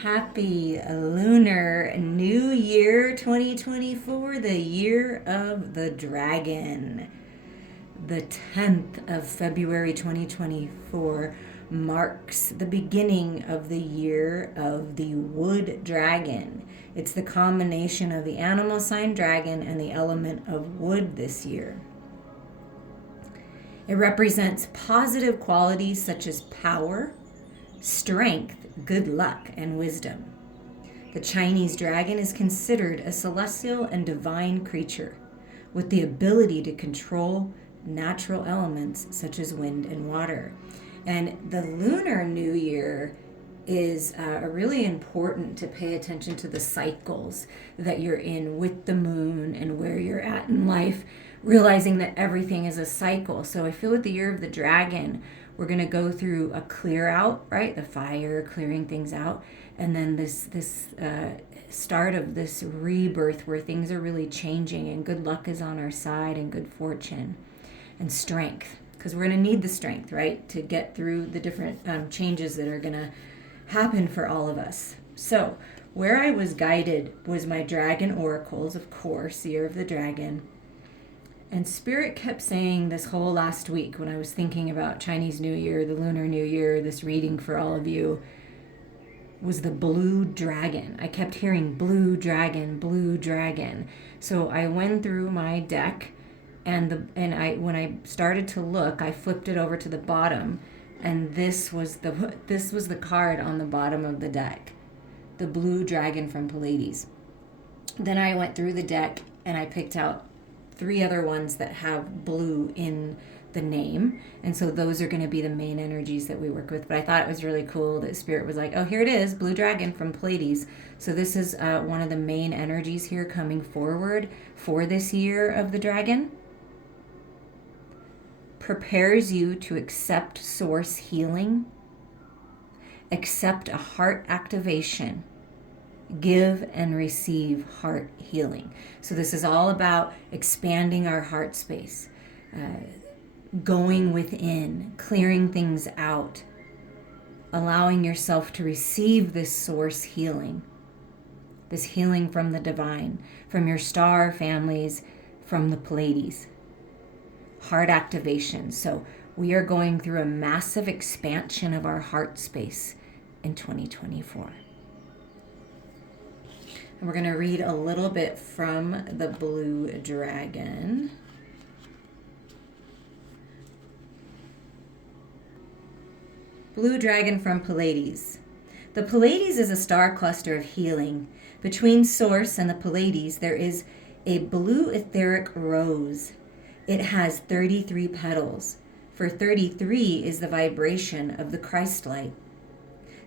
Happy Lunar New Year 2024, the year of the dragon. The 10th of February 2024 marks the beginning of the year of the wood dragon. It's the combination of the animal sign dragon and the element of wood this year. It represents positive qualities such as power, strength, good luck, and wisdom. The Chinese dragon is considered a celestial and divine creature with the ability to control natural elements such as wind and water. And the Lunar New Year is really important to pay attention to the cycles that you're in with the moon and where you're at in life, realizing that everything is a cycle. So I feel with the year of the dragon, we're going to go through a clear out, right? The fire, clearing things out. And then this start of this rebirth where things are really changing and good luck is on our side and good fortune and strength. Because we're going to need the strength, right? To get through the different changes that are going to happen for all of us. So where I was guided was my dragon oracles, of course, the year of the dragon. And Spirit kept saying this whole last week when I was thinking about Chinese New Year, the Lunar New Year, this reading for all of you, was the blue dragon. I kept hearing blue dragon, blue dragon. So I went through my deck and when I started to look, I flipped it over to the bottom, and this was the card on the bottom of the deck, the blue dragon from Pleiades. Then I went through the deck and I picked out 3 other ones that have blue in the name. And so those are going to be the main energies that we work with. But I thought it was really cool that Spirit was like, oh, here it is, blue dragon from Pleiades. So this is one of the main energies here coming forward for this year of the dragon. Prepares you to accept source healing, accept a heart activation, give and receive heart healing. So this is all about expanding our heart space, going within, clearing things out, allowing yourself to receive this source healing, this healing from the divine, from your star families, from the Pleiades. Heart activation. So we are going through a massive expansion of our heart space in 2024. And we're going to read a little bit from the blue dragon. Blue dragon from Pleiades. The Pleiades is a star cluster of healing. Between Source and the Pleiades, there is a blue etheric rose. It has 33 petals, for 33 is the vibration of the Christ light.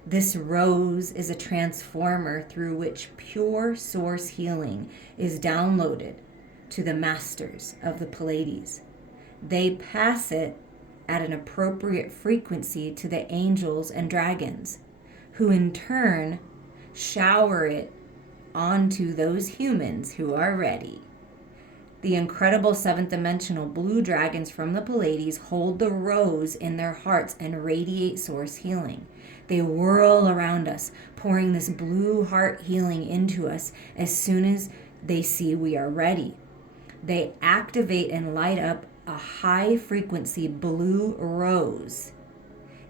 This rose is a transformer through which pure source healing is downloaded to the masters of the Pleiades. They pass it at an appropriate frequency to the angels and dragons, who in turn shower it onto those humans who are ready. The incredible 7th dimensional blue dragons from the Pleiades hold the rose in their hearts and radiate source healing. They whirl around us, pouring this blue heart healing into us as soon as they see we are ready. They activate and light up a high frequency blue rose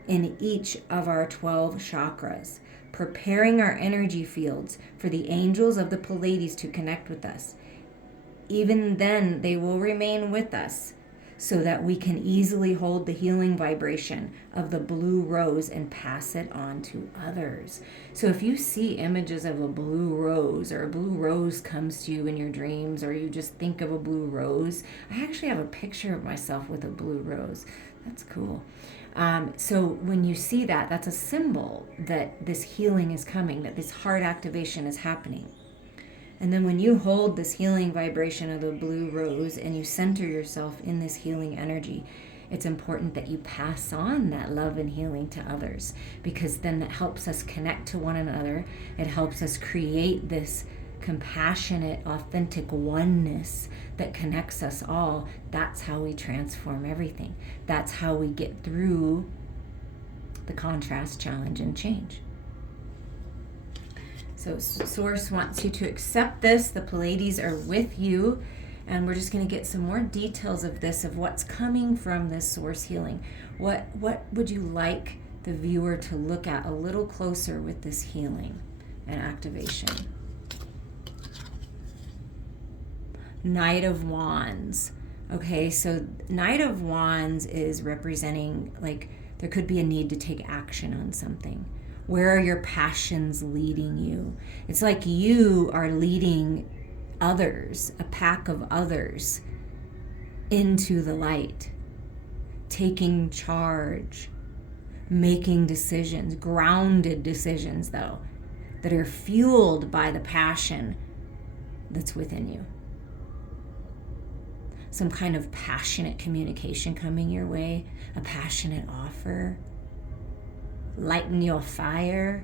in each of our 12 chakras, preparing our energy fields for the angels of the Pleiades to connect with us. Even then, they will remain with us so that we can easily hold the healing vibration of the blue rose and pass it on to others. So if you see images of a blue rose, or a blue rose comes to you in your dreams, or you just think of a blue rose, I actually have a picture of myself with a blue rose. That's cool. So when you see that, that's a symbol that this healing is coming, that this heart activation is happening. And then when you hold this healing vibration of the blue rose and you center yourself in this healing energy, it's important that you pass on that love and healing to others, because then that helps us connect to one another. It helps us create this compassionate, authentic oneness that connects us all. That's how we transform everything. That's how we get through the contrast, challenge, and change. So Source wants you to accept this. The Pleiades are with you. And we're just going to get some more details of this, of what's coming from this Source healing. What would you like the viewer to look at a little closer with this healing and activation? Knight of Wands. Okay, so Knight of Wands is representing, like, there could be a need to take action on something. Where are your passions leading you? It's like you are leading others, a pack of others, into the light, taking charge, making decisions, grounded decisions, though, that are fueled by the passion that's within you. Some kind of passionate communication coming your way, a passionate offer, lighten your fire.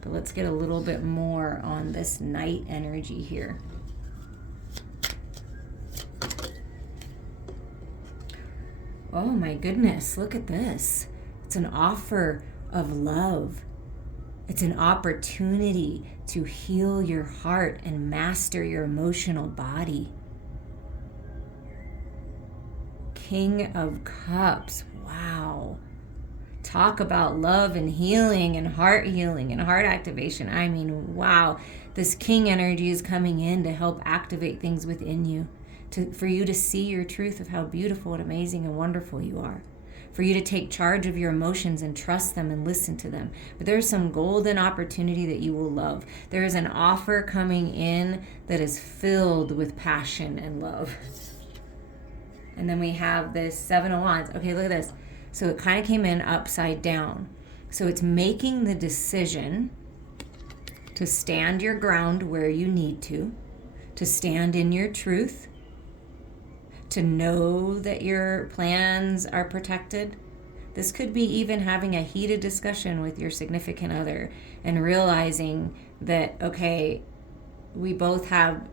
But let's get a little bit more on this Knight energy here. Oh my goodness, look at this. It's an offer of love. It's an opportunity to heal your heart and master your emotional body. King of Cups. Wow. Talk about love and healing and heart activation. I mean, wow. This King energy is coming in to help activate things within you. For you to see your truth of how beautiful and amazing and wonderful you are. For you to take charge of your emotions and trust them and listen to them. But there's some golden opportunity that you will love. There is an offer coming in that is filled with passion and love. And then we have this Seven of Wands. Okay, look at this. So it kind of came in upside down. So it's making the decision to stand your ground where you need to stand in your truth, to know that your plans are protected. This could be even having a heated discussion with your significant other and realizing that, okay, we both have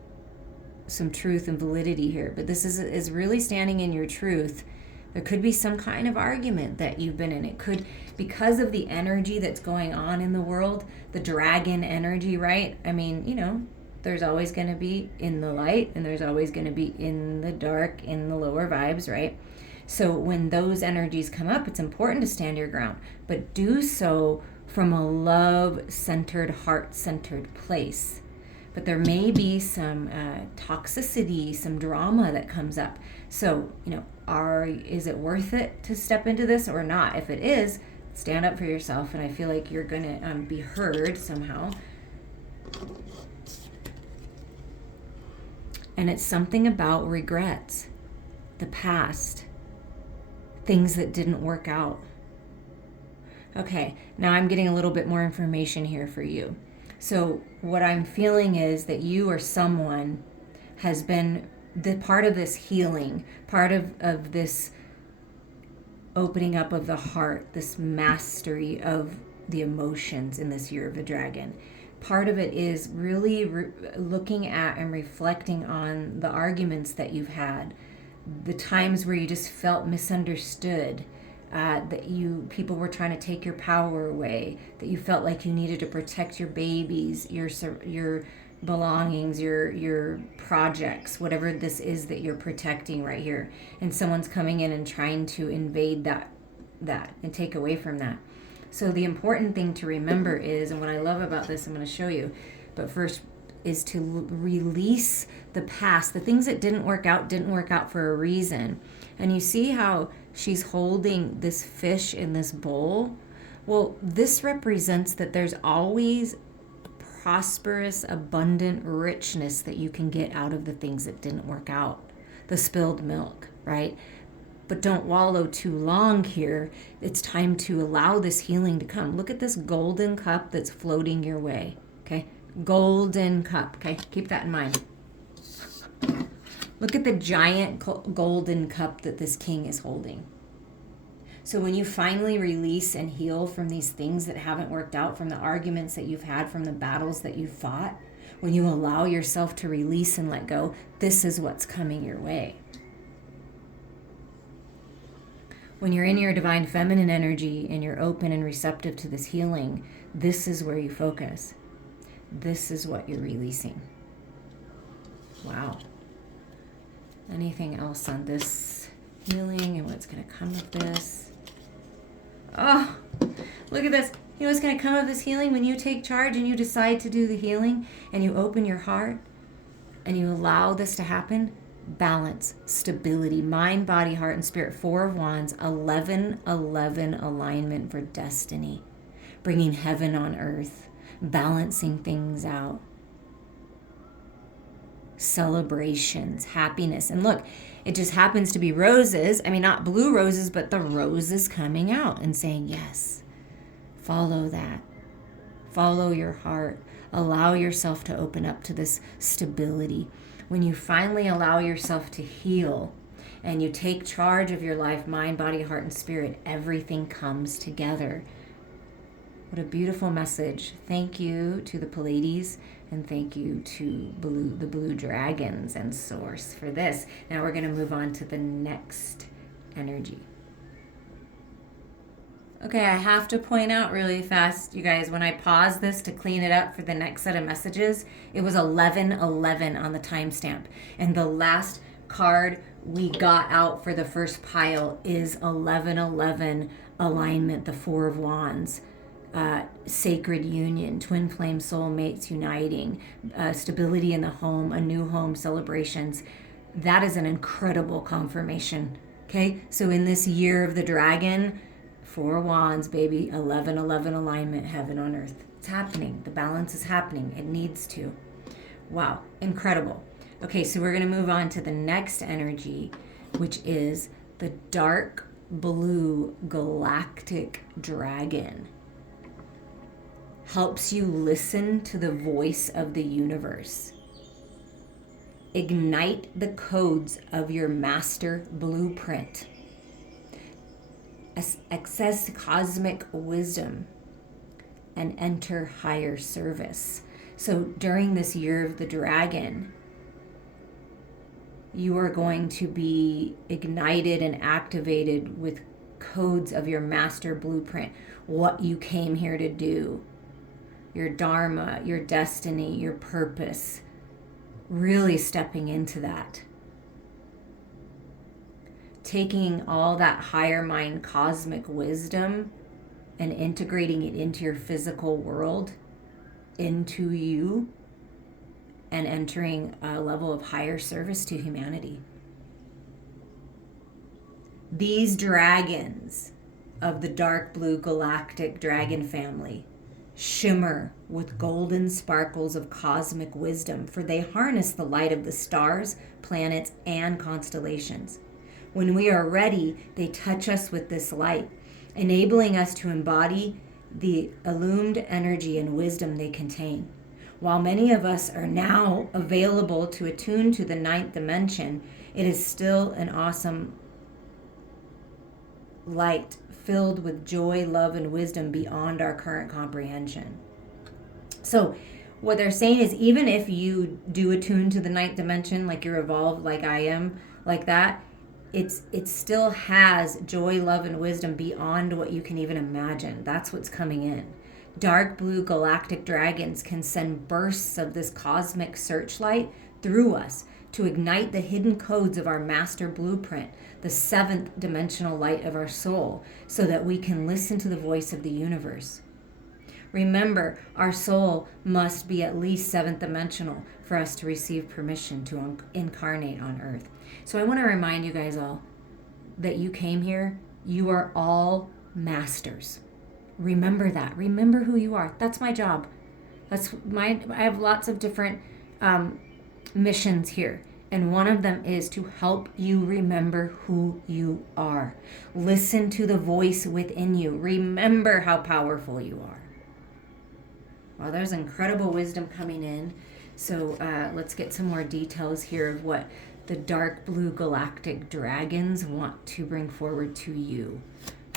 some truth and validity here, but this is really standing in your truth. There could be some kind of argument that you've been in. It could, because of the energy that's going on in the world, the dragon energy, right? I mean, there's always going to be in the light and there's always going to be in the dark, in the lower vibes, right? So when those energies come up, it's important to stand your ground, but do so from a love-centered, heart-centered place. But there may be some toxicity, some drama that comes up. So, is it worth it to step into this or not? If it is, stand up for yourself, and I feel like you're going to be heard somehow. And it's something about regrets, the past, things that didn't work out. Okay, now I'm getting a little bit more information here for you. So what I'm feeling is that you or someone has been the part of this healing, part of this opening up of the heart, this mastery of the emotions in this year of the dragon. Part of it is really looking at and reflecting on the arguments that you've had, the times where you just felt misunderstood, that people were trying to take your power away, that you felt like you needed to protect your babies, your belongings, your projects, whatever this is that you're protecting right here, and someone's coming in and trying to invade that and take away from that. So the important thing to remember is, and what I love about this, I'm going to show you, but first is to release the past. The things that didn't work out for a reason. And you see how she's holding this fish in this bowl? Well, this represents that there's always prosperous, abundant richness that you can get out of the things that didn't work out. The spilled milk, right? But don't wallow too long here. It's time to allow this healing to come. Look at this golden cup that's floating your way, okay? Golden cup, okay? Keep that in mind. Look at the giant golden cup that this king is holding. So when you finally release and heal from these things that haven't worked out, from the arguments that you've had, from the battles that you've fought, when you allow yourself to release and let go, this is what's coming your way. When you're in your divine feminine energy and you're open and receptive to this healing, this is where you focus. this is what you're releasing. Wow. Anything else on this healing and what's going to come of this? Oh, look at this. You know what's going to come of this healing? When you take charge and you decide to do the healing and you open your heart and you allow this to happen, balance, stability, mind, body, heart, and spirit. 4 of Wands, 11-11 alignment for destiny, bringing heaven on earth, balancing things out. Celebrations, happiness. And look, it just happens to be roses. I mean, not blue roses, but the roses coming out and saying, yes, follow that. Follow your heart. Allow yourself to open up to this stability. When you finally allow yourself to heal and you take charge of your life, mind, body, heart, and spirit, everything comes together. What a beautiful message. Thank you to the Pleiades and thank you to the blue dragons and Source for this. Now we're going to move on to the next energy. Okay, I have to point out really fast, you guys, when I paused this to clean it up for the next set of messages, it was 11-11 on the timestamp. And the last card we got out for the first pile is 11-11 alignment, the 4 of Wands. Sacred union, twin flame soulmates uniting, stability in the home, a new home, celebrations. That is an incredible confirmation. Okay, so in this year of the dragon, 4 Wands, baby, 11-11 alignment, heaven on earth. It's happening. The balance is happening. It needs to. Wow, incredible. Okay, so we're going to move on to the next energy, which is the dark blue galactic dragon. Helps you listen to the voice of the universe. Ignite the codes of your master blueprint. Access cosmic wisdom and enter higher service. So during this year of the dragon, you are going to be ignited and activated with codes of your master blueprint, what you came here to do. Your dharma, your destiny, your purpose, really stepping into that. Taking all that higher mind cosmic wisdom and integrating it into your physical world, into you, and entering a level of higher service to humanity. These dragons of the dark blue galactic dragon family shimmer with golden sparkles of cosmic wisdom, for they harness the light of the stars, planets, and constellations. When we are ready, they touch us with this light, enabling us to embody the illumined energy and wisdom they contain. While many of us are now available to attune to the 9th dimension, it is still an awesome light filled with joy, love, and wisdom beyond our current comprehension. So what they're saying is, even if you do attune to the 9th dimension, like you're evolved, like I am, like that, it still has joy, love, and wisdom beyond what you can even imagine. That's what's coming in. Dark blue galactic dragons can send bursts of this cosmic searchlight through us to ignite the hidden codes of our master blueprint, the 7th dimensional light of our soul, so that we can listen to the voice of the universe. Remember, our soul must be at least 7th dimensional for us to receive permission to incarnate on earth. So I want to remind you guys all that you came here, you are all masters. Remember that. Remember who you are. That's my job. I have lots of different missions here. And one of them is to help you remember who you are. Listen to the voice within you. Remember how powerful you are. Well, there's incredible wisdom coming in. So let's get some more details here of what the dark blue galactic dragons want to bring forward to you.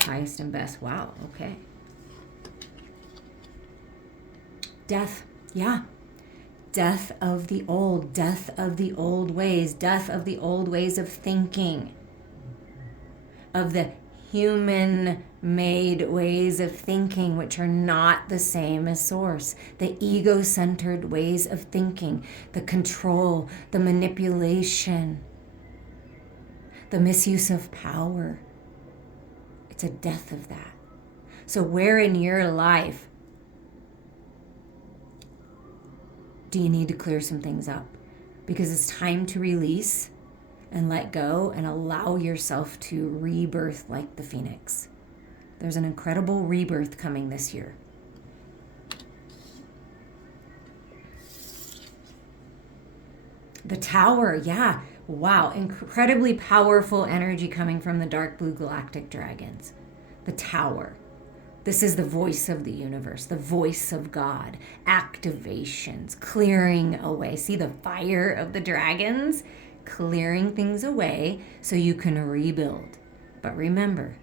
Highest and best. Wow, okay. Death, yeah. Death of the old ways, death of the old ways of thinking, of the human-made ways of thinking, which are not the same as source. The ego-centered ways of thinking, the control, the manipulation, the misuse of power. It's a death of that. So where in your life do you need to clear some things up? Because it's time to release and let go and allow yourself to rebirth like the phoenix. There's an incredible rebirth coming this year. The Tower, yeah. Wow, incredibly powerful energy coming from the dark blue galactic dragons. The Tower. This is the voice of the universe, the voice of God. Activations, clearing away. See the fire of the dragons? Clearing things away so you can rebuild. But remember,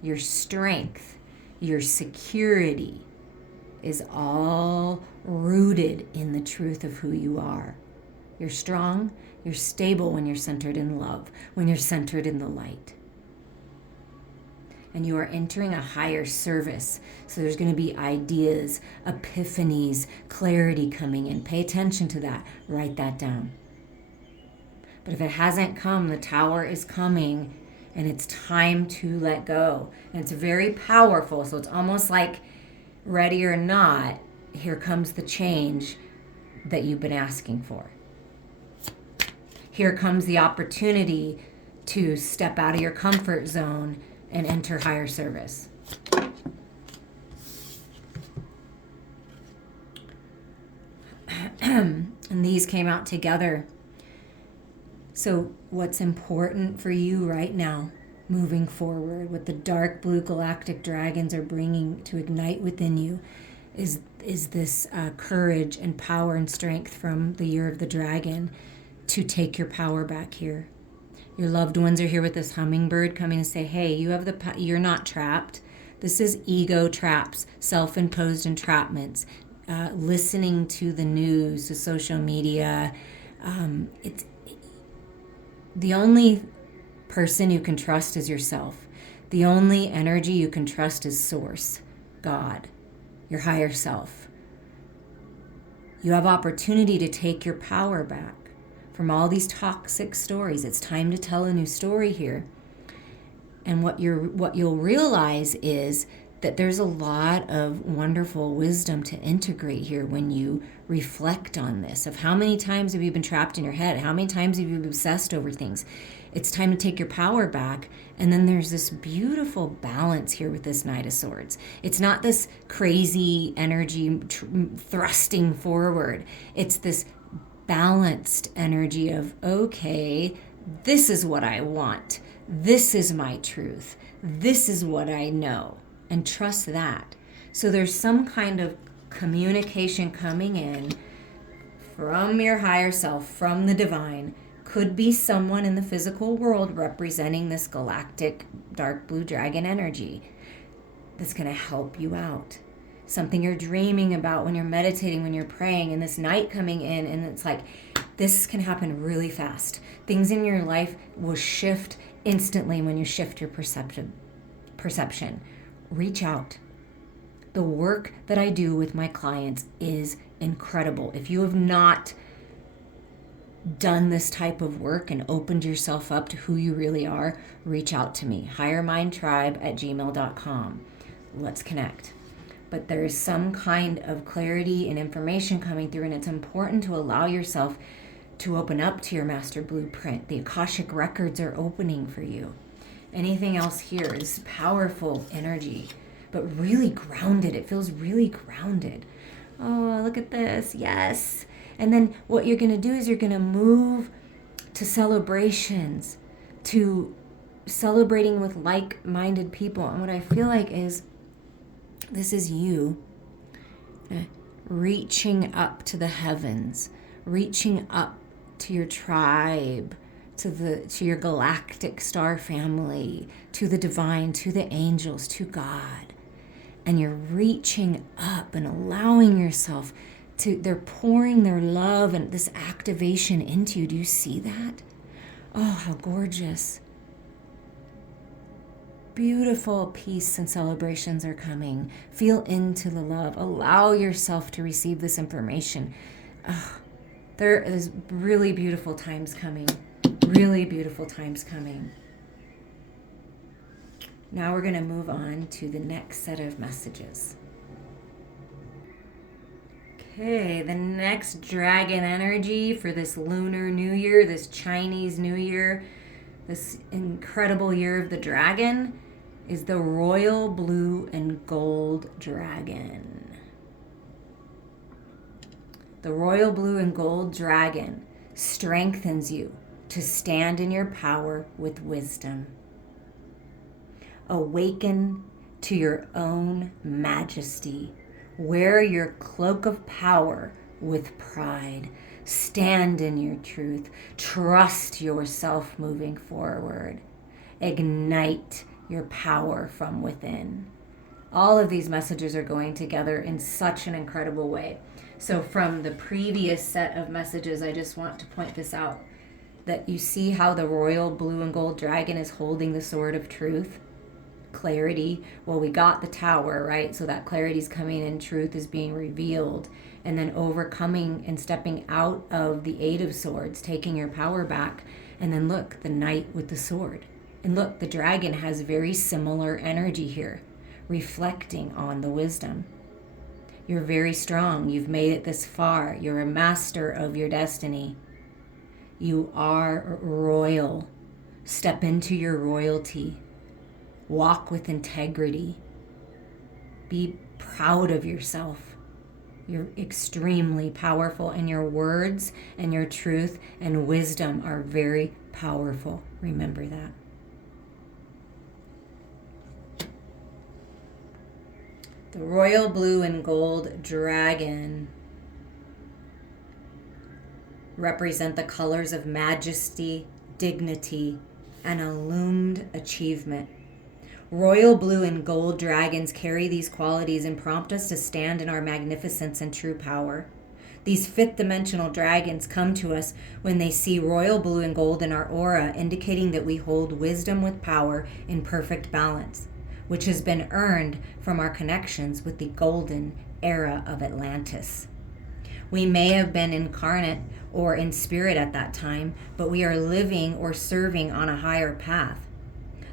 your strength, your security is all rooted in the truth of who you are. You're strong, you're stable when you're centered in love, when you're centered in the light. And you are entering a higher service. So there's going to be ideas, epiphanies, clarity coming in. Pay attention to that. Write that down. But if it hasn't come, the Tower is coming, and it's time to let go. And it's very powerful. So it's almost like, ready or not, here comes the change that you've been asking for. Here comes the opportunity to step out of your comfort zone and enter higher service. And these came out together. So what's important for you right now, moving forward, what the dark blue galactic dragons are bringing to ignite within you is this courage and power and strength from the year of the dragon to take your power back here. Your loved ones are here with this hummingbird coming to say, hey, you're not trapped. This is ego traps, self-imposed entrapments, listening to the news, to social media. It's the only person you can trust is yourself. The only energy you can trust is source, God, your higher self. You have opportunity to take your power back from all these toxic stories. It's time to tell a new story here. And what you'll realize is that there's a lot of wonderful wisdom to integrate here when you reflect on this, of how many times have you been trapped in your head? How many times have you been obsessed over things? It's time to take your power back. And then there's this beautiful balance here with this Knight of Swords. It's not this crazy energy thrusting forward. It's this balanced energy of, okay, this is what I want. This is my truth. This is what I know. And trust that. So there's some kind of communication coming in from your higher self, from the divine. Could be someone in the physical world representing this galactic dark blue dragon energy that's going to help you out. Something you're dreaming about when you're meditating, when you're praying, and this night coming in, and it's like, this can happen really fast. Things in your life will shift instantly when you shift your perception. Reach out. The work that I do with my clients is incredible. If you have not done this type of work and opened yourself up to who you really are, reach out to me. highermindtribe@gmail.com. Let's connect. But there is some kind of clarity and information coming through, and it's important to allow yourself to open up to your master blueprint. The Akashic records are opening for you. Anything else here is powerful energy, but really grounded. It feels really grounded. Oh, look at this. Yes. And then what you're going to do is you're going to move to celebrations, to celebrating with like-minded people. And what I feel like is this is you reaching up to the heavens, reaching up to your tribe, to your galactic star family, to the divine, to the angels, to God. And you're reaching up and allowing yourself to, they're pouring their love and this activation into you. Do you see that? Oh, how gorgeous. beautiful peace and celebrations are coming. Feel into the love. Allow yourself to receive this information. There is really beautiful times coming. Really beautiful times coming. Now we're going to move on to the next set of messages. Okay, the next dragon energy for this Lunar New Year, this Chinese New Year, this incredible year of the dragon, is the royal blue and gold dragon. The royal blue and gold dragon strengthens you to stand in your power with wisdom. Awaken to your own majesty. Wear your cloak of power with pride. Stand in your truth. Trust yourself moving forward. Ignite your power from within. All of these messages are going together in such an incredible way. So from the previous set of messages, I just want to point this out, that you see how the royal blue and gold dragon is holding the sword of truth. Clarity. Well, we got the tower, right? So that clarity is coming and truth is being revealed. And then overcoming and stepping out of the Eight of Swords, taking your power back. And then look, the knight with the sword. And look, the dragon has very similar energy here, reflecting on the wisdom. You're very strong. You've made it this far. You're a master of your destiny. You are royal. Step into your royalty. Walk with integrity. Be proud of yourself. You're extremely powerful, and your words and your truth and wisdom are very powerful. Remember that. The royal blue and gold dragon represent the colors of majesty, dignity, and illumined achievement. Royal blue and gold dragons carry these qualities and prompt us to stand in our magnificence and true power. These fifth-dimensional dragons come to us when they see royal blue and gold in our aura, indicating that we hold wisdom with power in perfect balance, which has been earned from our connections with the golden era of Atlantis. We may have been incarnate or in spirit at that time, but we are living or serving on a higher path.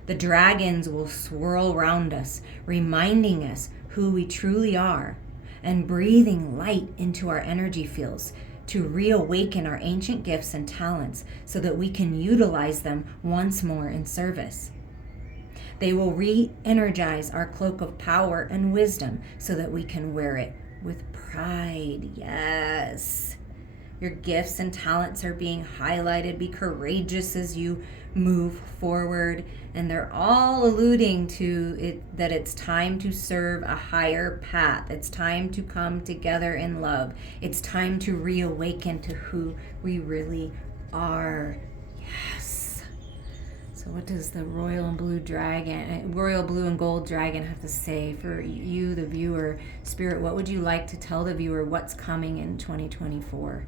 The dragons will swirl round us, reminding us who we truly are, and breathing light into our energy fields to reawaken our ancient gifts and talents so that we can utilize them once more in service. They will re-energize our cloak of power and wisdom so that we can wear it with pride. Yes. Your gifts and talents are being highlighted. Be courageous as you move forward. And they're all alluding to it, that it's time to serve a higher path. It's time to come together in love. It's time to reawaken to who we really are. Yes. So what does the royal blue and gold dragon have to say for you, the viewer? Spirit, what would you like to tell the viewer what's coming in 2024?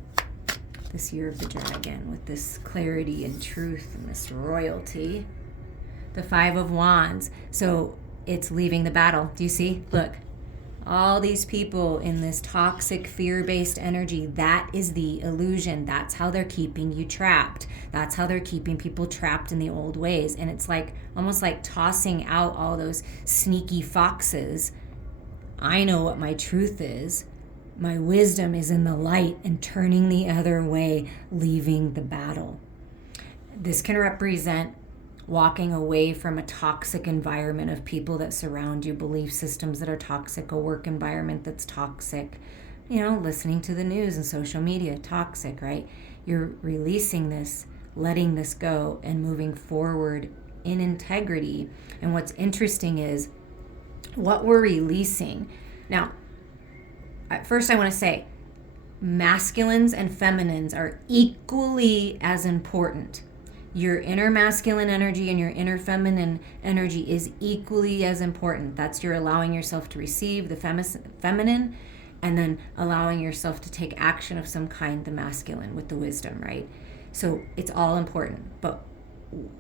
This year of the dragon, with this clarity and truth and this royalty. The Five of Wands. So it's leaving the battle. Do you see? Look. All these people in this toxic, fear-based energy, that is the illusion. That's how they're keeping you trapped. That's how they're keeping people trapped in the old ways. And it's like almost like tossing out all those sneaky foxes. I know what my truth is. My wisdom is in the light, and turning the other way, leaving the battle. This can represent walking away from a toxic environment of people that surround you, belief systems that are toxic, a work environment that's toxic, listening to the news and social media, toxic, right? You're releasing this, letting this go, and moving forward in integrity. And what's interesting is what we're releasing. Now, first I want to say, masculines and feminines are equally as important. Your inner masculine energy and your inner feminine energy is equally as important. That's your allowing yourself to receive the feminine, and then allowing yourself to take action of some kind, the masculine, with the wisdom, right? So it's all important. But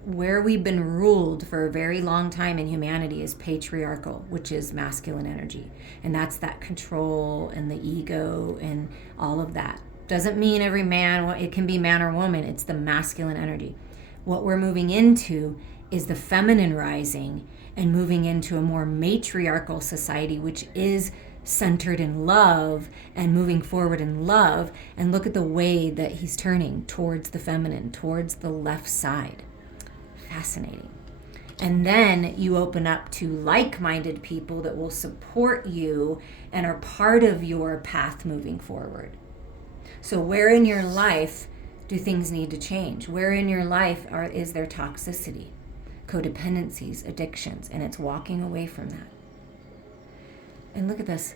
where we've been ruled for a very long time in humanity is patriarchal, which is masculine energy. And that's that control and the ego and all of that. Doesn't mean every man, it can be man or woman. It's the masculine energy. What we're moving into is the feminine rising and moving into a more matriarchal society, which is centered in love and moving forward in love. And look at the way that he's turning towards the feminine, towards the left side. Fascinating. And then you open up to like-minded people that will support you and are part of your path moving forward. So where in your life do things need to change? Where in your life is there toxicity, codependencies, addictions, and it's walking away from that. And look at this.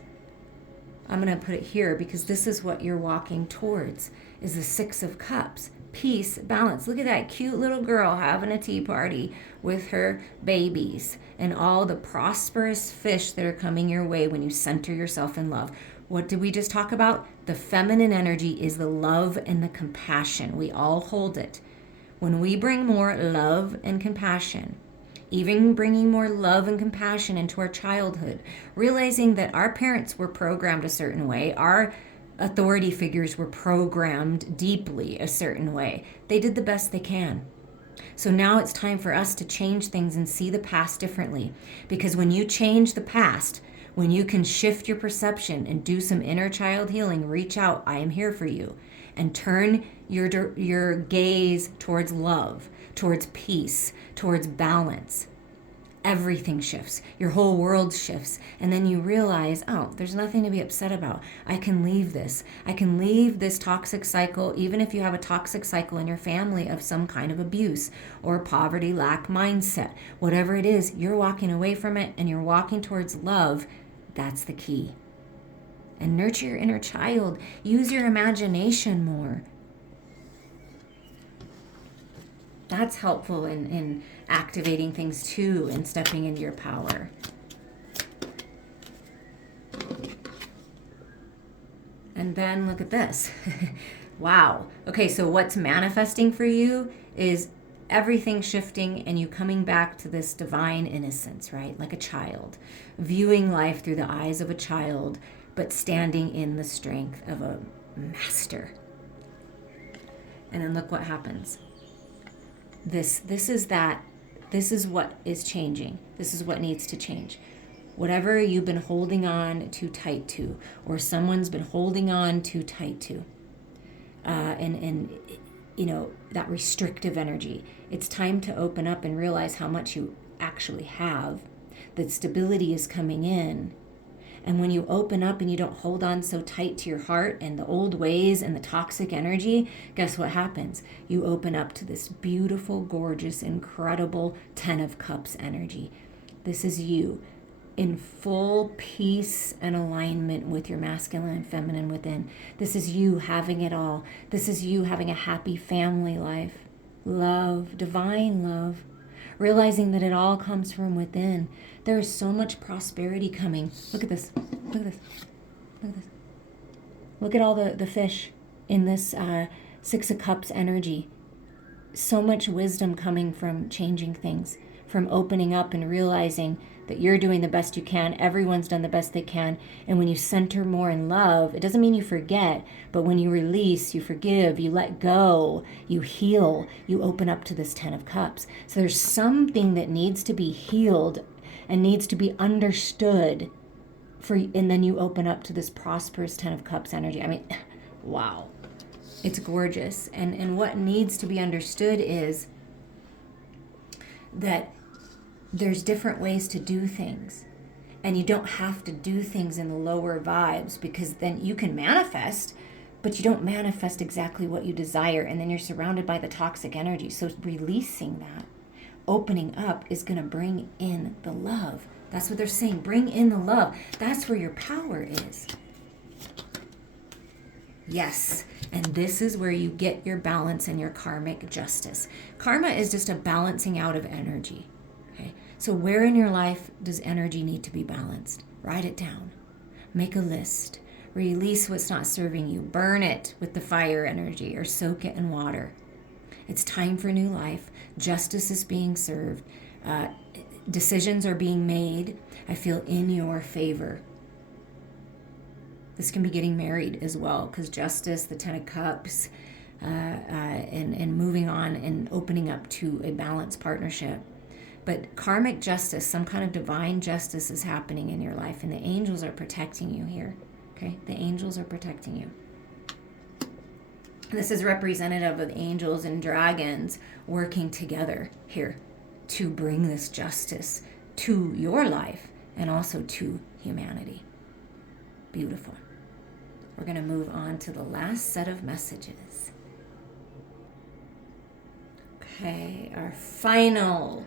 I'm going to put it here because this is what you're walking towards, is the Six of Cups. Peace, balance. Look at that cute little girl having a tea party with her babies and all the prosperous fish that are coming your way when you center yourself in love. What did we just talk about? The feminine energy is the love and the compassion. We all hold it. When we bring more love and compassion, even bringing more love and compassion into our childhood, realizing that our parents were programmed a certain way, our authority figures were programmed deeply a certain way. They did the best they can. So now it's time for us to change things and see the past differently. Because when you change the past, when you can shift your perception and do some inner child healing, reach out, I am here for you, and turn your gaze towards love, towards peace, towards balance. Everything shifts. Your whole world shifts. And then you realize, oh, there's nothing to be upset about. I can leave this. I can leave this toxic cycle, even if you have a toxic cycle in your family of some kind of abuse or poverty, lack mindset. Whatever it is, you're walking away from it and you're walking towards love. That's the key. And nurture your inner child. Use your imagination more. That's helpful in activating things too and stepping into your power. And then look at this. Wow. Okay, so what's manifesting for you is everything shifting and you coming back to this divine innocence, right? Like a child, viewing life through the eyes of a child, but standing in the strength of a master. And then look what happens. This is what is changing. This is what needs to change. Whatever you've been holding on too tight to, or someone's been holding on too tight to, and you know, that restrictive energy, it's time to open up and realize how much you actually have, that stability is coming in. And when you open up and you don't hold on so tight to your heart and the old ways and the toxic energy, guess what happens? You open up to this beautiful, gorgeous, incredible 10 of Cups energy. This is you in full peace and alignment with your masculine and feminine within. This is you having it all. This is you having a happy family life, love, divine love, realizing that it all comes from within. There is so much prosperity coming. Look at this. Look at this. Look at this. Look at all the fish in this Six of Cups energy. So much wisdom coming from changing things, from opening up and realizing that you're doing the best you can. Everyone's done the best they can. And when you center more in love, it doesn't mean you forget, but when you release, you forgive, you let go, you heal, you open up to this 10 of Cups. So there's something that needs to be healed and needs to be understood and then you open up to this prosperous 10 of Cups energy. I mean, wow. It's gorgeous. And what needs to be understood is that there's different ways to do things. And you don't have to do things in the lower vibes, because then you can manifest, but you don't manifest exactly what you desire. And then you're surrounded by the toxic energy. So releasing that, opening up, is going to bring in the love. That's what they're saying. Bring in the love. That's where your power is. Yes. And this is where you get your balance and your karmic justice. Karma is just a balancing out of energy. Okay. So where in your life does energy need to be balanced? Write it down. Make a list. Release what's not serving you. Burn it with the fire energy or soak it in water. It's time for new life. Justice is being served. Decisions are being made. I feel in your favor. This can be getting married as well, because justice, the Ten of Cups, and moving on and opening up to a balanced partnership. But karmic justice, some kind of divine justice is happening in your life, and the angels are protecting you here. Okay? The angels are protecting you. This is representative of angels and dragons working together here to bring this justice to your life and also to humanity. Beautiful. We're going to move on to the last set of messages. Okay, our final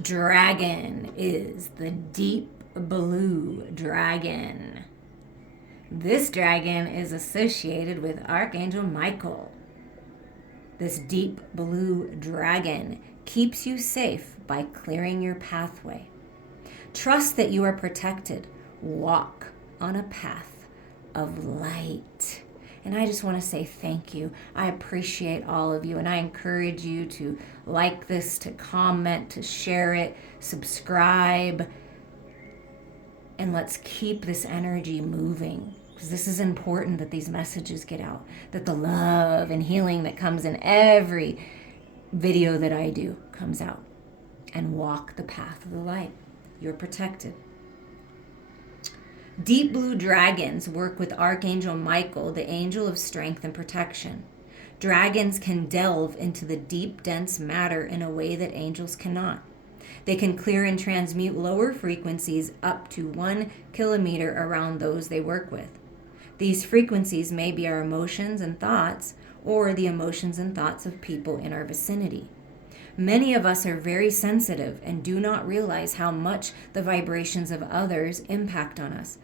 dragon is the deep blue dragon. This dragon is associated with Archangel Michael. This deep blue dragon keeps you safe by clearing your pathway. Trust that you are protected. Walk on a path of light. And I just want to say thank you. I appreciate all of you, and I encourage you to like this, to comment, to share it, subscribe, and let's keep this energy moving. Because this is important that these messages get out, that the love and healing that comes in every video that I do comes out. And walk the path of the light. You're protected. Deep blue dragons work with Archangel Michael, the angel of strength and protection. Dragons can delve into the deep, dense matter in a way that angels cannot. They can clear and transmute lower frequencies up to 1 kilometer around those they work with. These frequencies may be our emotions and thoughts, or the emotions and thoughts of people in our vicinity. Many of us are very sensitive and do not realize how much the vibrations of others impact on us.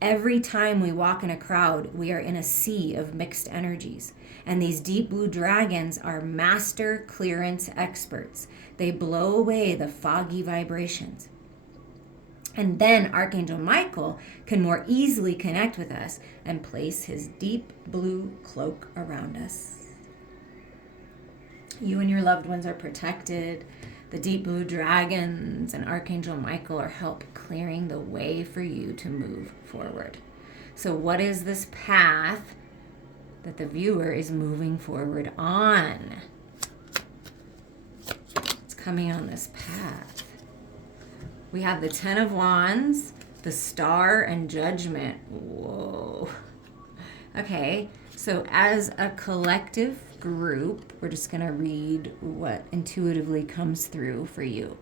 Every time we walk in a crowd, we are in a sea of mixed energies. And these deep blue dragons are master clearance experts. They blow away the foggy vibrations. And then Archangel Michael can more easily connect with us and place his deep blue cloak around us. You and your loved ones are protected. The deep blue dragons and Archangel Michael are help clearing the way for you to move forward. So what is this path that the viewer is moving forward on? It's coming on this path. We have the Ten of Wands, the Star, and Judgment. Whoa. Okay, so as a collective group, we're just going to read what intuitively comes through for you.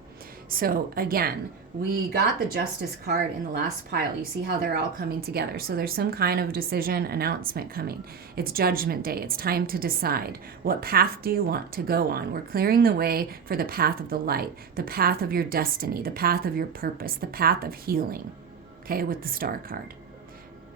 So again, we got the Justice card in the last pile. You see how they're all coming together. So there's some kind of decision announcement coming. It's Judgment Day. It's time to decide. What path do you want to go on? We're clearing the way for the path of the light, the path of your destiny, the path of your purpose, the path of healing, okay, with the Star card.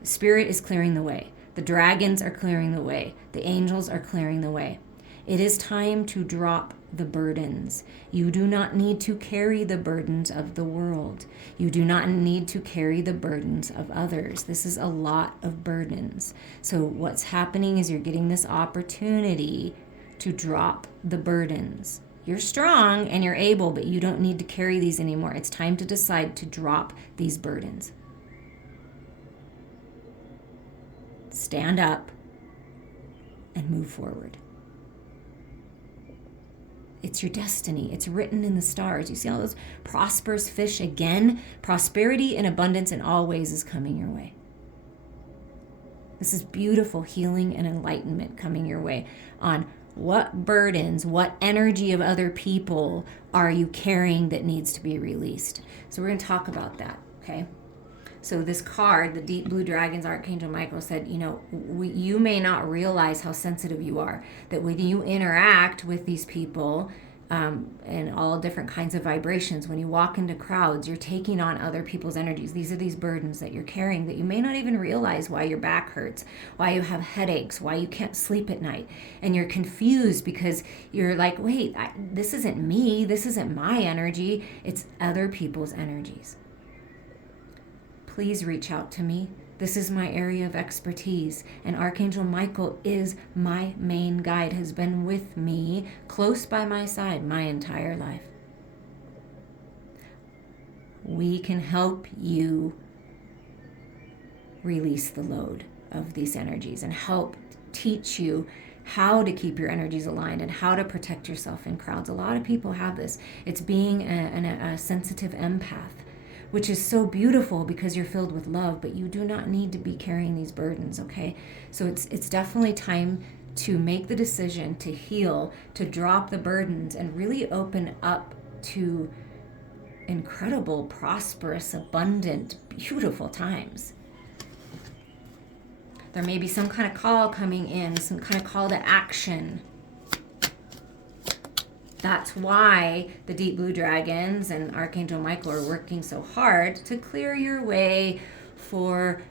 Spirit is clearing the way. The dragons are clearing the way. The angels are clearing the way. It is time to drop the burdens. You do not need to carry the burdens of the world. You do not need to carry the burdens of others. This is a lot of burdens. So what's happening is you're getting this opportunity to drop the burdens. You're strong and you're able, but you don't need to carry these anymore. It's time to decide to drop these burdens. Stand up and move forward. It's your destiny. It's written in the stars. You see all those prosperous fish again? Prosperity and abundance in all ways is coming your way. This is beautiful healing and enlightenment coming your way on what burdens, what energy of other people are you carrying that needs to be released. So we're going to talk about that, okay? So this card, the Deep Blue Dragons, Archangel Michael said, you may not realize how sensitive you are, that when you interact with these people and all different kinds of vibrations, when you walk into crowds, you're taking on other people's energies. These are these burdens that you're carrying that you may not even realize why your back hurts, why you have headaches, why you can't sleep at night. And you're confused because you're like, wait, this isn't me. This isn't my energy. It's other people's energies. Please reach out to me. This is my area of expertise. And Archangel Michael is my main guide, has been with me, close by my side, my entire life. We can help you release the load of these energies and help teach you how to keep your energies aligned and how to protect yourself in crowds. A lot of people have this. It's being a sensitive empath, which is so beautiful because you're filled with love, but you do not need to be carrying these burdens, okay? So it's definitely time to make the decision to heal, to drop the burdens, and really open up to incredible, prosperous, abundant, beautiful times. There may be some kind of call coming in, some kind of call to action. That's why the deep blue dragons and Archangel Michael are working so hard to clear your way for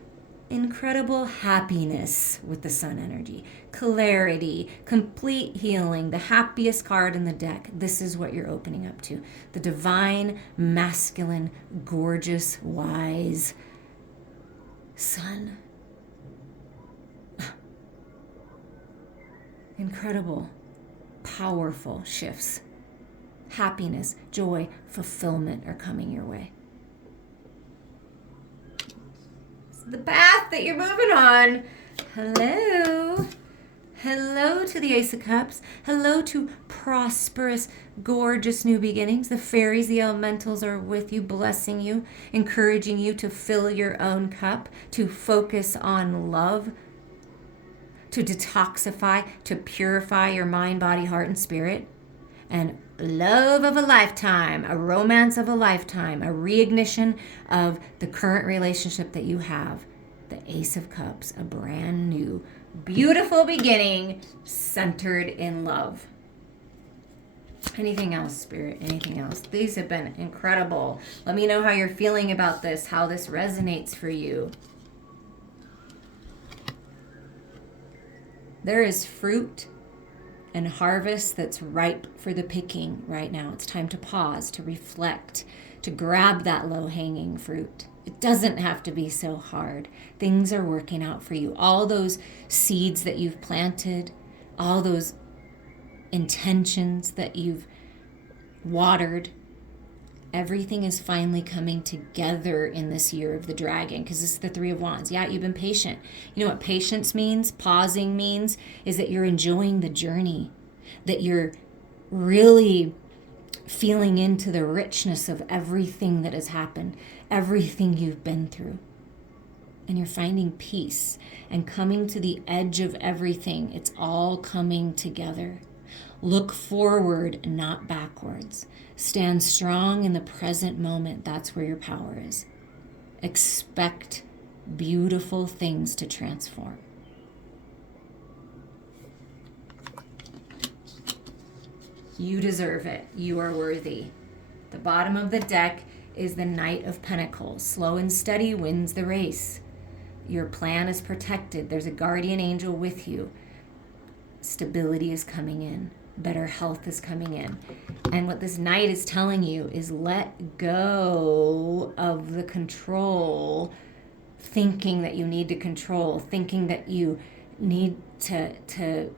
incredible happiness with the sun energy, clarity, complete healing, the happiest card in the deck. This is what you're opening up to. The divine, masculine, gorgeous, wise sun. Incredible, powerful shifts. Happiness, joy, fulfillment are coming your way. It's the path that you're moving on. Hello. Hello to the Ace of Cups. Hello to prosperous, gorgeous new beginnings. The fairies, the elementals are with you, blessing you, encouraging you to fill your own cup, to focus on love, to detoxify, to purify your mind, body, heart, and spirit. And love of a lifetime, a romance of a lifetime, a reignition of the current relationship that you have. The Ace of Cups, a brand new, beautiful beginning centered in love. Anything else, Spirit? Anything else? These have been incredible. Let me know how you're feeling about this, how this resonates for you. There is fruit and harvest that's ripe for the picking right now. It's time to pause, to reflect, to grab that low-hanging fruit. It doesn't have to be so hard. Things are working out for you. All those seeds that you've planted, all those intentions that you've watered, everything is finally coming together in this year of the dragon, because this is the Three of Wands. Yeah, you've been patient. You know what patience means? Pausing means is that you're enjoying the journey, that you're really feeling into the richness of everything that has happened, everything you've been through. And you're finding peace and coming to the edge of everything. It's all coming together. Look forward, not backwards. Stand strong in the present moment. That's where your power is. Expect beautiful things to transform. You deserve it. You are worthy. The bottom of the deck is the Knight of Pentacles. Slow and steady wins the race. Your plan is protected. There's a guardian angel with you. Stability is coming in. Better health is coming in. And what this Knight is telling you is let go of the control, thinking that you need to control, thinking that you need to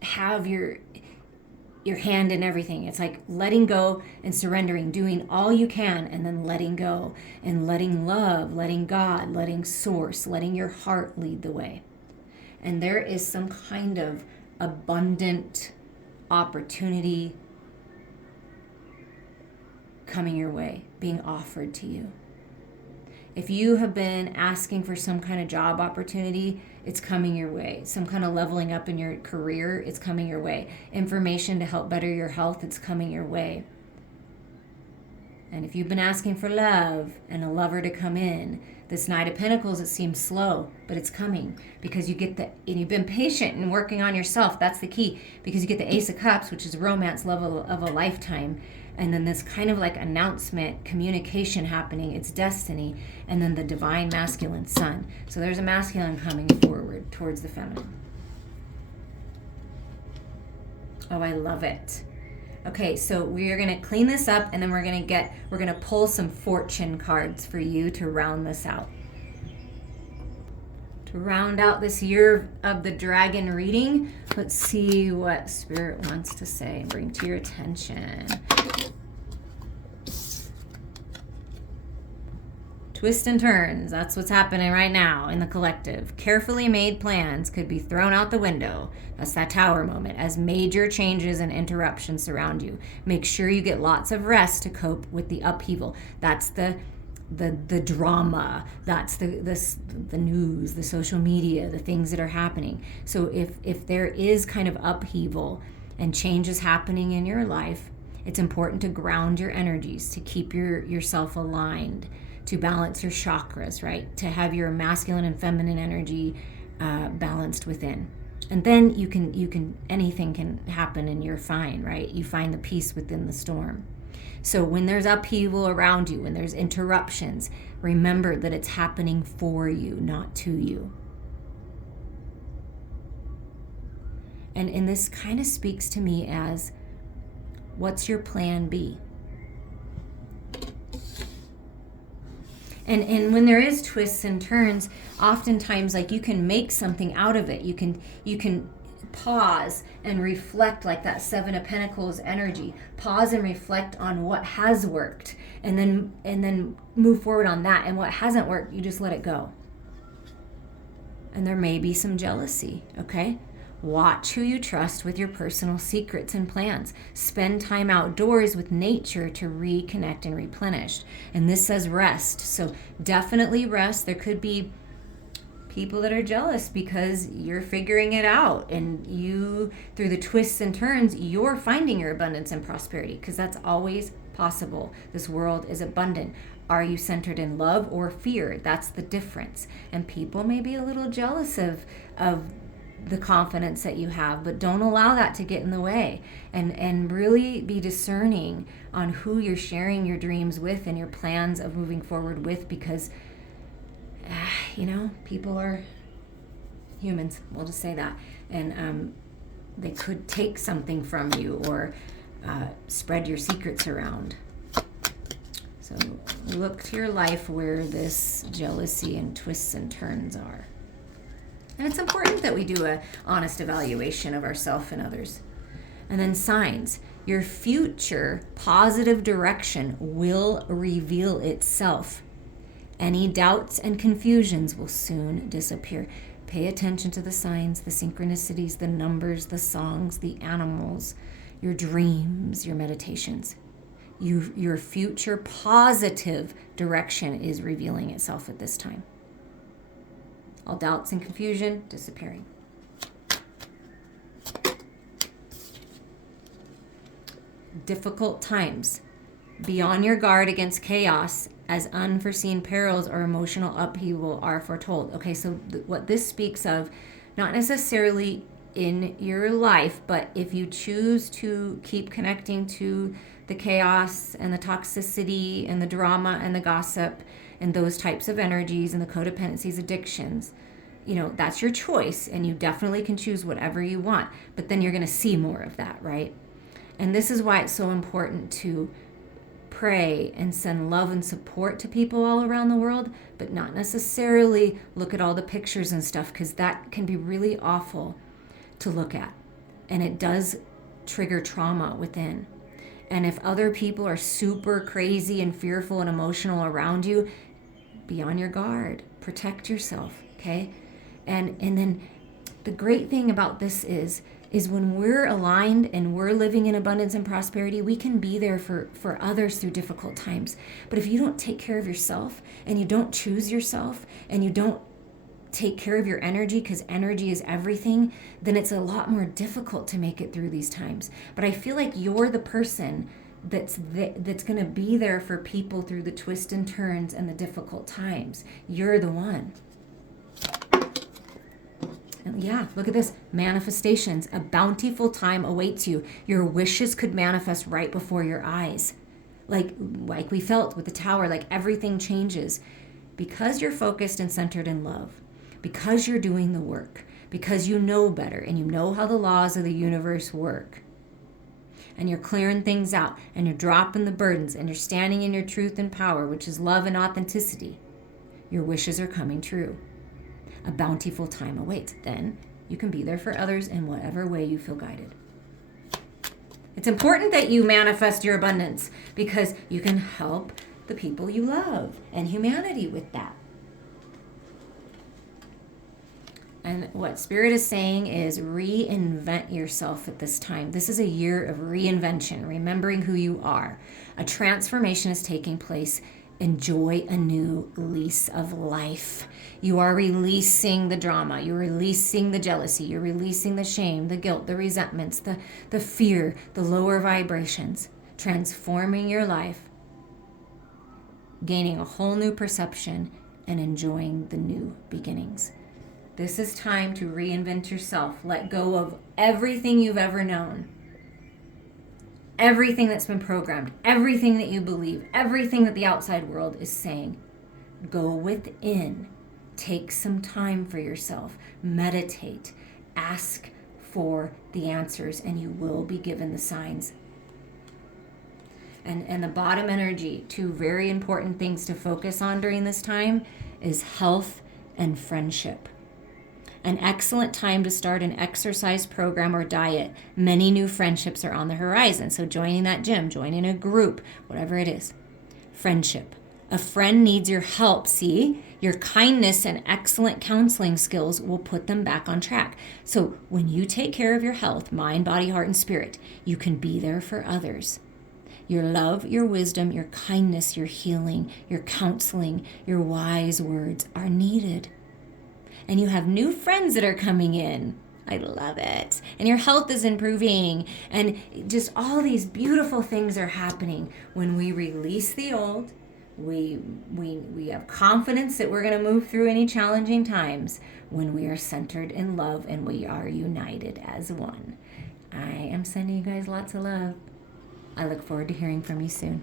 have your hand in everything. It's like letting go and surrendering, doing all you can, and then letting go and letting love, letting God, letting source, letting your heart lead the way. And there is some kind of abundant opportunity coming your way, being offered to you. If you have been asking for some kind of job opportunity, it's coming your way. Some kind of leveling up in your career, it's coming your way. Information to help better your health, it's coming your way. And if you've been asking for love and a lover to come in, this Knight of Pentacles, it seems slow, but it's coming because you get and you've been patient and working on yourself. That's the key, because you get the Ace of Cups, which is romance, love of a lifetime. And then this kind of like announcement, communication happening, it's destiny. And then the divine masculine sun. So there's a masculine coming forward towards the feminine. Oh, I love it. Okay, so we are going to clean this up, and then we're going to pull some fortune cards for you to round this out. To round out this year of the dragon reading, let's see what Spirit wants to say and bring to your attention. Twists and turns, that's what's happening right now in the collective. Carefully made plans could be thrown out the window. That's that Tower moment, as major changes and interruptions surround you. Make sure you get lots of rest to cope with the upheaval. That's the drama, that's the news, the social media, the things that are happening. So if there is kind of upheaval and changes happening in your life, it's important to ground your energies, to keep yourself aligned, to balance your chakras, right? To have your masculine and feminine energy balanced within. And then you can anything can happen and you're fine, right? You find the peace within the storm. So when there's upheaval around you, when there's interruptions, remember that it's happening for you, not to you. And this kind of speaks to me as, what's your plan B? And when there is twists and turns, oftentimes, like, you can make something out of it. You can pause and reflect, like that Seven of Pentacles energy. Pause and reflect on what has worked, and then move forward on that. And what hasn't worked, you just let it go. And there may be some jealousy, okay? Watch who you trust with your personal secrets and plans. Spend time outdoors with nature to reconnect and replenish. And this says rest. So definitely rest. There could be people that are jealous because you're figuring it out, and you, through the twists and turns, you're finding your abundance and prosperity, because that's always possible. This world is abundant. Are you centered in love or fear? That's the difference. And people may be a little jealous of the confidence that you have, but don't allow that to get in the way, and really be discerning on who you're sharing your dreams with and your plans of moving forward with, because people are humans, we'll just say that, and they could take something from you or spread your secrets around. So look to your life where this jealousy and twists and turns are. And it's important that we do an honest evaluation of ourselves and others. And then signs. Your future positive direction will reveal itself. Any doubts and confusions will soon disappear. Pay attention to the signs, the synchronicities, the numbers, the songs, the animals, your dreams, your meditations. Your future positive direction is revealing itself at this time. All doubts and confusion disappearing. Difficult times. Be on your guard against chaos, as unforeseen perils or emotional upheaval are foretold. Okay, so what this speaks of, not necessarily in your life, but if you choose to keep connecting to the chaos and the toxicity and the drama and the gossip and those types of energies and the codependencies, addictions, that's your choice, and you definitely can choose whatever you want, but then you're going to see more of that, right? And this is why it's so important to pray and send love and support to people all around the world, but not necessarily look at all the pictures and stuff, because that can be really awful to look at, and it does trigger trauma within. And if other people are super crazy and fearful and emotional around you, be on your guard, protect yourself, okay? And then the great thing about this is when we're aligned and we're living in abundance and prosperity, we can be there for others through difficult times. But if you don't take care of yourself, and you don't choose yourself, and you don't take care of your energy, because energy is everything, then it's a lot more difficult to make it through these times. But I feel like you're the person that's going to be there for people through the twists and turns and the difficult times. You're the one. Yeah, look at this. Manifestations. A bountiful time awaits you. Your wishes could manifest right before your eyes. Like we felt with the Tower, like everything changes. Because you're focused and centered in love. Because you're doing the work. Because you know better and you know how the laws of the universe work. and you're clearing things out, and you're dropping the burdens, and you're standing in your truth and power, which is love and authenticity, your wishes are coming true. A bountiful time awaits. Then you can be there for others in whatever way you feel guided. It's important that you manifest your abundance because you can help the people you love and humanity with that. And what Spirit is saying is reinvent yourself at this time. This is a year of reinvention, remembering who you are. A transformation is taking place. Enjoy a new lease of life. You are releasing the drama. You're releasing the jealousy. You're releasing the shame, the guilt, the resentments, the fear, the lower vibrations. Transforming your life, gaining a whole new perception, and enjoying the new beginnings. This is time to reinvent yourself. Let go of everything you've ever known. Everything that's been programmed, everything that you believe, everything that the outside world is saying. Go within. Take some time for yourself. Meditate. Ask for the answers, and you will be given the signs. And the bottom energy, two very important things to focus on during this time is health and friendship. An excellent time to start an exercise program or diet. Many new friendships are on the horizon. So joining that gym, joining a group, whatever it is. Friendship. A friend needs your help. See, your kindness and excellent counseling skills will put them back on track. So when you take care of your health, mind, body, heart, and spirit, you can be there for others. Your love, your wisdom, your kindness, your healing, your counseling, your wise words are needed. And you have new friends that are coming in. I love it. And your health is improving. And just all these beautiful things are happening when we release the old. We have confidence that we're going to move through any challenging times when we are centered in love and we are united as one. I am sending you guys lots of love. I look forward to hearing from you soon.